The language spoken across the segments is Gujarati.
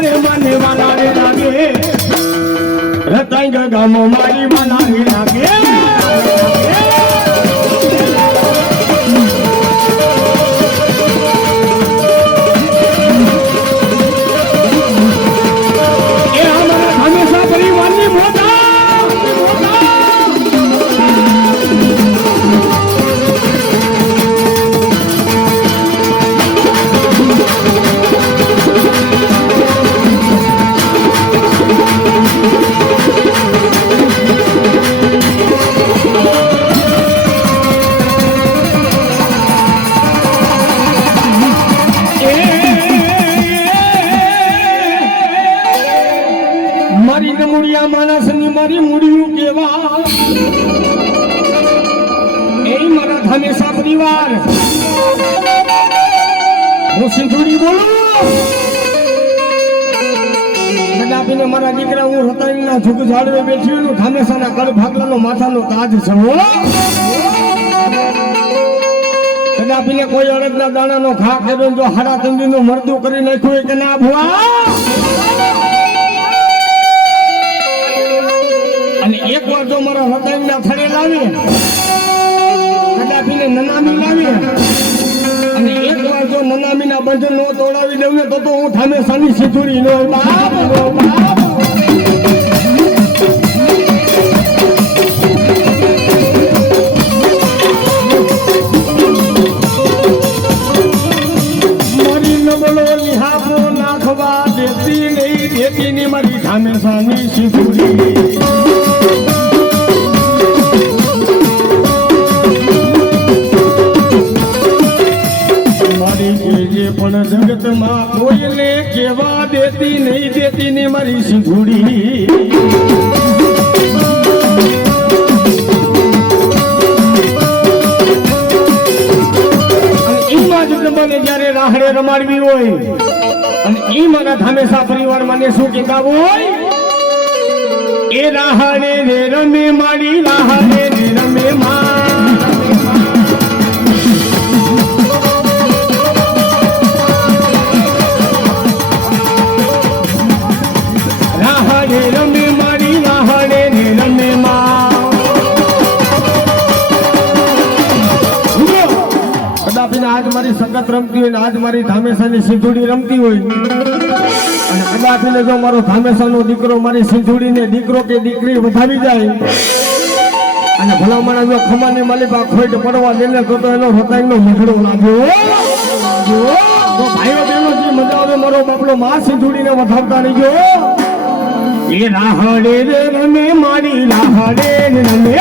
ત્યારે મને વાલા રે લાગે રતંગ ગામો મારી વાલા રે લાગે માણસની મારી મૂડીયું કેવા એ મારા હંમેશા પરિવાર હું સિંધુડી બોલું કદાપીને મારા દીકરા હું રતાઈના ઝુક ઝાડવે બેઠી છું હંમેશાના કળ ભાગલાનો માથાનો તાજ છે કદાપીને કોઈ અડદના દાણાનો ઘા કર્યો જો હાડા તંદીનું મરદું કરી નાખ્યું કે ના ભુવા એક વાર જો મારા હૃદયના થડે લાવી કદાપીને નનામી લાવી અને એક વાર જો નનામીના બંધન નો તોડાવી દઉં ને તો હું હંમેશાની સિંધુડી નો બાપ મારી નબળો લિહાફો નાખવા દેતી નહીં દેતી ની મારી હંમેશાની સિંધુડી પણ જગતમાં કોઈને કેવા દેતી નહીં દેતી ને મારી સિંધુડી એમાં જ મને જયારે રાહડે રમાડવી હોય અને એ મારા હંમેશા પરિવાર મને શું કહેતા હોય એ રાહડે રે રમે મારી રાહડે રે રમે આજ મારી સંગત રમતી હોય ને આજ મારી હંમેશાની સિંધુડી રમતી હોય અને કદાપીને જો મારો હંમેશાનો દીકરો મારી સિંધુડીને દીકરો કે દીકરી વધાવી જાય અને ભલામણા જો ખમાની માલિકા ખોટ પડવા દેને તો એનો હતાઈનો મઢડો લાગ્યો જો ભાઈઓ બહેનો જે મજા આવે મારો બાપડો માં સિંધુડીને વધાવતા નહીં ગયો એ રાહડે રે રમે મારી રાહડે રમે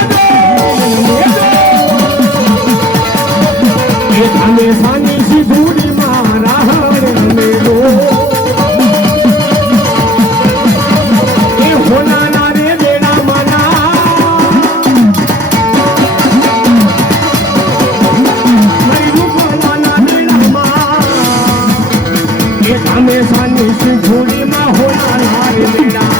હંમેશાની સિંધુડી માં રાહડે રમે એ હોનાના રે બેડા માના મારી રૂપમાના બેડામાં એ હંમેશાની સિંધુડી માં હોનાના રે બેડા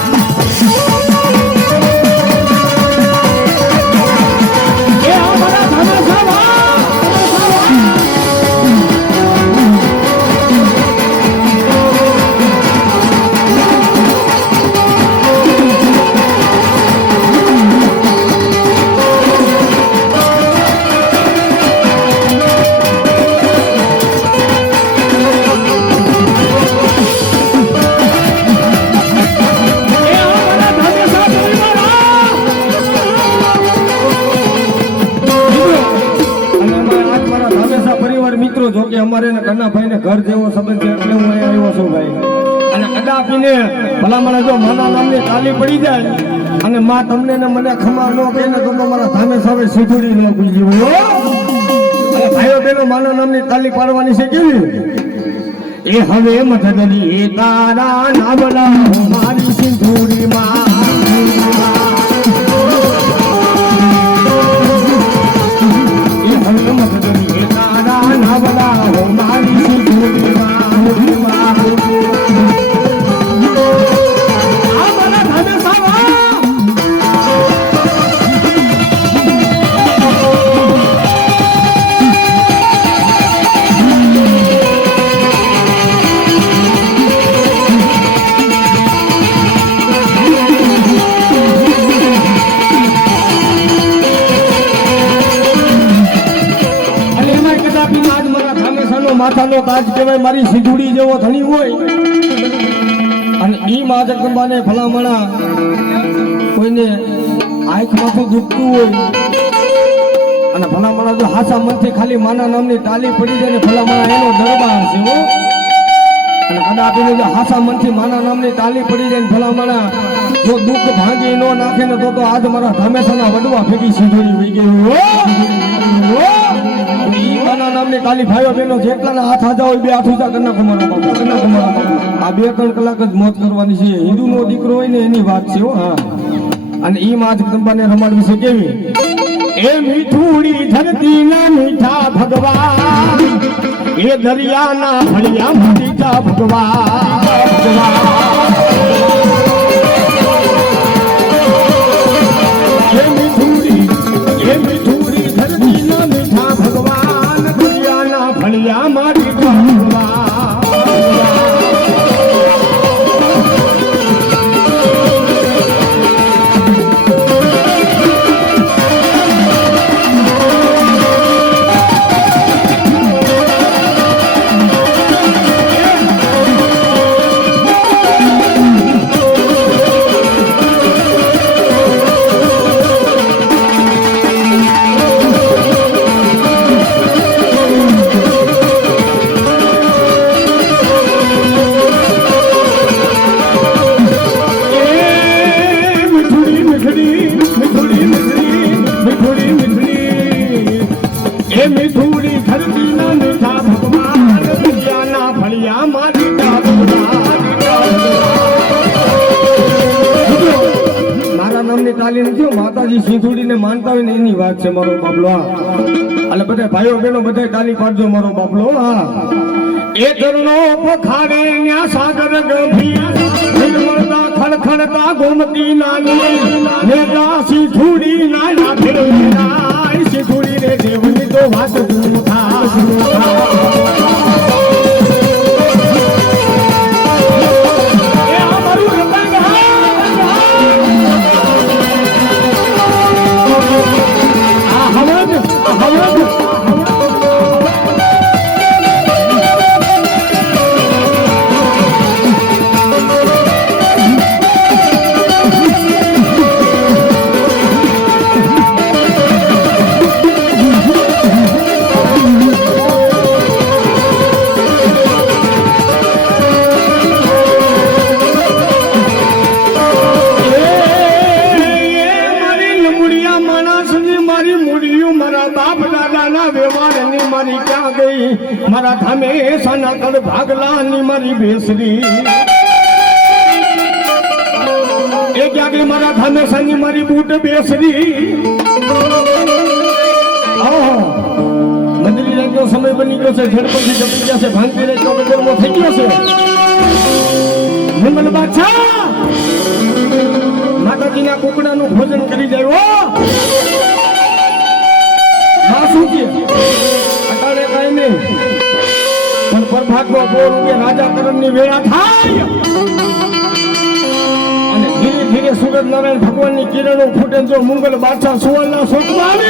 જો કે અમારે કન્નાભાઈ ને ઘર જેવો સંબંધ છે એટલે હું અહીંયા આવ્યો છું ભાઈ અને કદાપીને ભલામણા જો માના નામની તાલી પડી જાય અને માં તમને ને મને ખમા ન કહે ને તો મારા ધામે સામે સિંધુડી ન પૂજી હોય અને ભાઈઓ બહેનો માના નામની તાલી પાડવાની છે કેવી એ હવે મથદલી એ તારા નામના મારી સિંધુડી માં એ હવે મથદલી એ તારા નામના મારી સિંધુડી માં માથાનો તાજ કહેવાય મારી સિંધુડી જેવો ધણી હોય અને ઈ માં જગદંબાને ભલામણા કોઈને આંખ માથું દુખતું હોય અને ભલામણા જો હાસા મનથી ખાલી માના નામની તાલી પડી જાય ને ભલામણા એનો દરબાર છે હો. અને કદાચ જો હાસા મનથી માના નામની તાલી પડી જાય ને ભલામણા જો દુઃખ ભાંગી ન નાખે ને તો આજ મારા ધામેસાના વડવા ભેગી સિંધુડી વહી ગઈ હો. ઈ માના નામની તાલી ભાઈઓ બહેનો જેટલાના હાથ આજા હોય બે હાથ ઊંચા કરી નાખો મારા બાપુ, કરી નાખો મારા બાપુ. આ 2-3 કલાક જ મોજ કરવાની છે. હિન્દુનો દીકરો હોય ને એની વાત છે હો. હા, અને ઈ માં જગદંબાને રમાડવી છે કેવી? એ મીઠુડી ધરતીના મીઠા ભગવાન, એ દરિયાના ભળિયા મીઠા ભગવાન. એ મીઠુડી ધરતીના મીઠા ભગવાન, દરિયાના ભળિયા મીઠા ભગવાન. માતાજી સિંધુડીને માનતા હોય ને એની વાત છે મારો બાપલો. એટલે બધા ભાઈઓ બહેનો બધા તાલી પાડજો મારો બાપલો. હા, એ ચરણો પખાડે ન્યા સાગર ગભી, નિર્મળતા ખડખડતા ગોમતી નાની, નેતા સિંધુડી નાના ફેરવેલા, સિંધુડી રે દેવની તો વાત જૂઠા. મારા ધામેસાના કડ ભાગલાની મારી બેસરી, એ ક્યાં ગઈ મારા ધામેસાની મારી બૂટ બેસરી. મંદિર રાખ્યો સમય બની ગયો છે, ઝડપથી જપી ગયા છે, ભાંગતી રાખ્યો બદલવો થઈ ગયો છે. મંગલ બાદશાહ માતાજીના કુકડાનું ભોજન કરી જાય હો. હા, શું છે અટાણે કાંઈ નહીં, પણ પ્રભાતમાં બોર ઉગે રાજા કરણની વેળા થાય અને ધીરે ધીરે સૂરજ નારાયણ ભગવાનની કિરણો ફૂટે જો મંગલ બાદશાહ સુવર્ણના શોકમાં આવે